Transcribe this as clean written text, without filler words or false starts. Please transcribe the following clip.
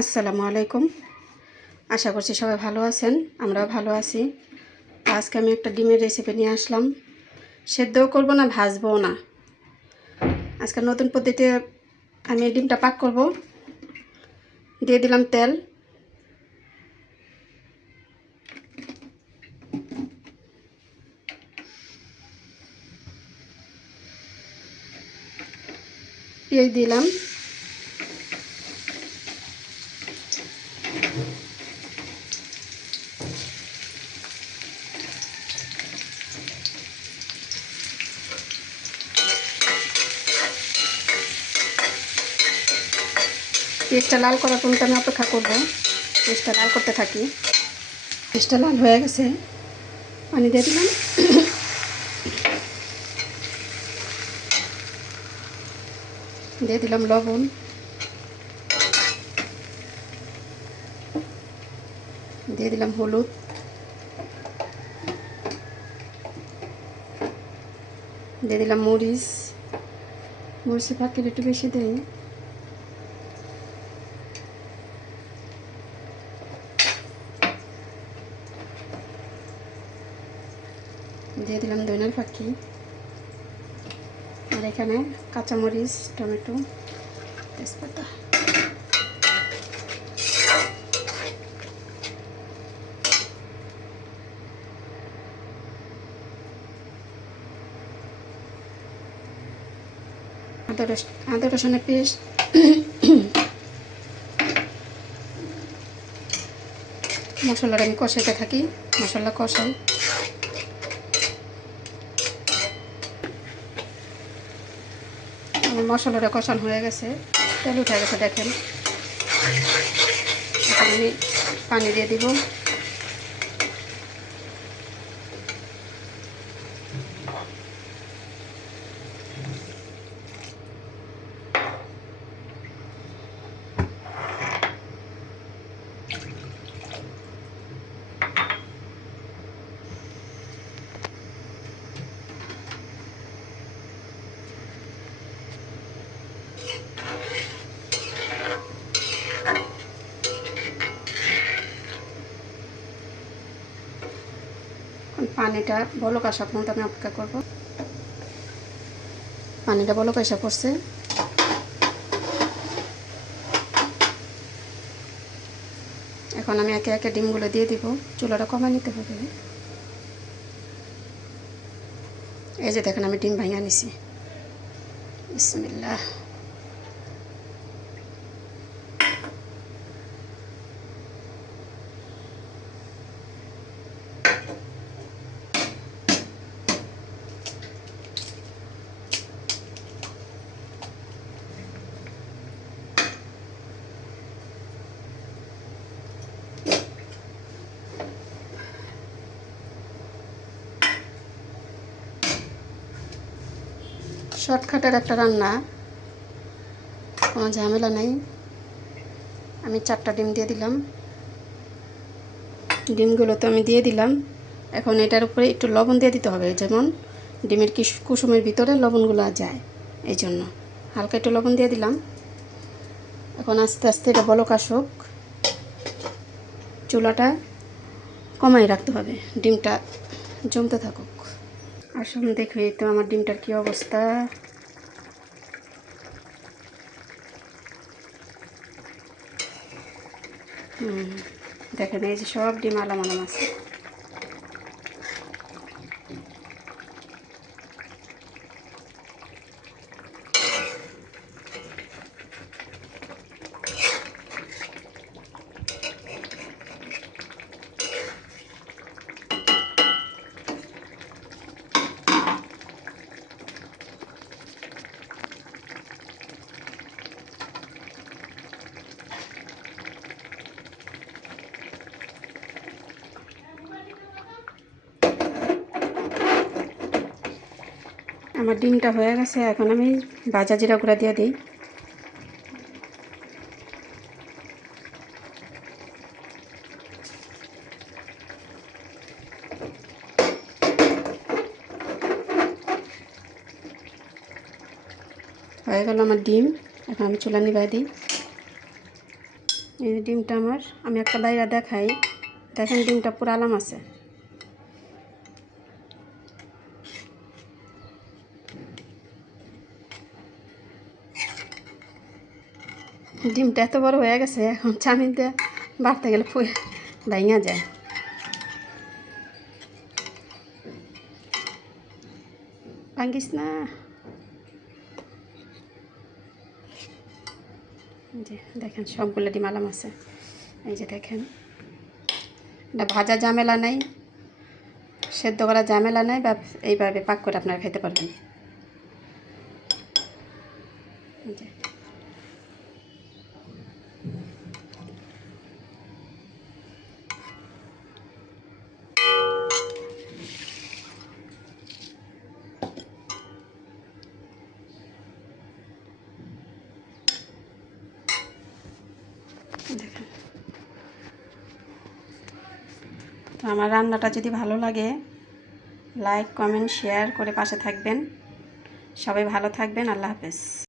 আসসালামু আলাইকুম। আশা করছি সবাই ভালো আছেন, আমরাও ভালো আছি। আজকে আমি একটা ডিমের রেসিপি নিয়ে আসলাম। সেদ্ধও করব না, ভাজবও না। আজকে নতুন পদ্ধতিতে আমি ডিমটা পাক করব। দিয়ে দিলাম তেল, পেঁয়াজ দিলাম, পেঁয়াজটা লাল করার পর্যন্ত আমি অপেক্ষা করব। পেঁয়াজটা লাল করতে থাকি। পেঁয়াজটা লাল হয়ে গেছে, পানি দিয়ে দিলাম। দিয়ে দিলাম লবণ, দিয়ে দিলাম হলুদ, দিয়ে দিলাম মরিচের পাখির একটু বেশি দেই। দিয়ে দিলাম ধনিয়ার পাখি, আর এখানে কাঁচামরিচ, টমেটো, তেজপাতা। আদা রসুনের পেস্ট, মশলাটা আমি কষাইতে থাকি। মশলা কষাই, আমার মশলাটা কষানো হয়ে গেছে, তেল উঠে গেছে দেখেন। এখন আমি পানি দিয়ে দিব। পানিটা বলক আসা পর্যন্ত আমি অপেক্ষা করব। পানিটা বলক আসা পড়ছে, এখন আমি একে একে ডিমগুলো দিয়ে দিব। চুলাটা কমায় নিতে হবে। এই যে দেখেন আমি ডিম ভাঙা নিছি। বিসমিল্লাহ। শর্টকাটের একটা রান্না, কোনো ঝামেলা নেই। আমি 4টা ডিম দিয়ে দিলাম। ডিমগুলো তো আমি দিয়ে দিলাম। এখন এটার উপরে একটু লবণ দিয়ে দিতে হবে, যেমন ডিমের কুসুমের ভিতরে লবণগুলো যায়, এই জন্য হালকা একটু লবণ দিয়ে দিলাম। এখন আস্তে আস্তে এটা বলক আসুক। চুলাটা কমাই রাখতে হবে, ডিমটা জমতে থাকুক। আসুন দেখি তো আমার ডিমটার কি অবস্থা। দেখেন এই যে সব ডিম আলাম আছে। আমার ডিমটা হয়ে গেছে, এখন আমি ভাজা জিরা গুঁড়া দিয়ে দিই। হয়ে গেল আমার ডিম, এখন আমি চুলা নিভাই দিই। এই যে ডিমটা আমি একটা বাইরে দেখাই, দেখেন ডিমটা পুরো আলাম আছে। ডিমটা এত বড় হয়ে গেছে, এখন চামিন দিয়ে বাড়তে গেলে ভাঙা যায়। ভাঙিস না। যে দেখেন সবগুলো ডিম আলাম আছে। এই যে দেখেন, এটা ভাজা ঝামেলা নাই, সেদ্ধ করা ঝামেলা নাই, বা এইভাবে পাক করে আপনারা খেতে পারবেন। যে দেখেন, তো আমার রান্নাটা যদি ভালো লাগে লাইক কমেন্ট শেয়ার করে পাশে থাকবেন। সবাই ভালো থাকবেন। আল্লাহ হাফেজ।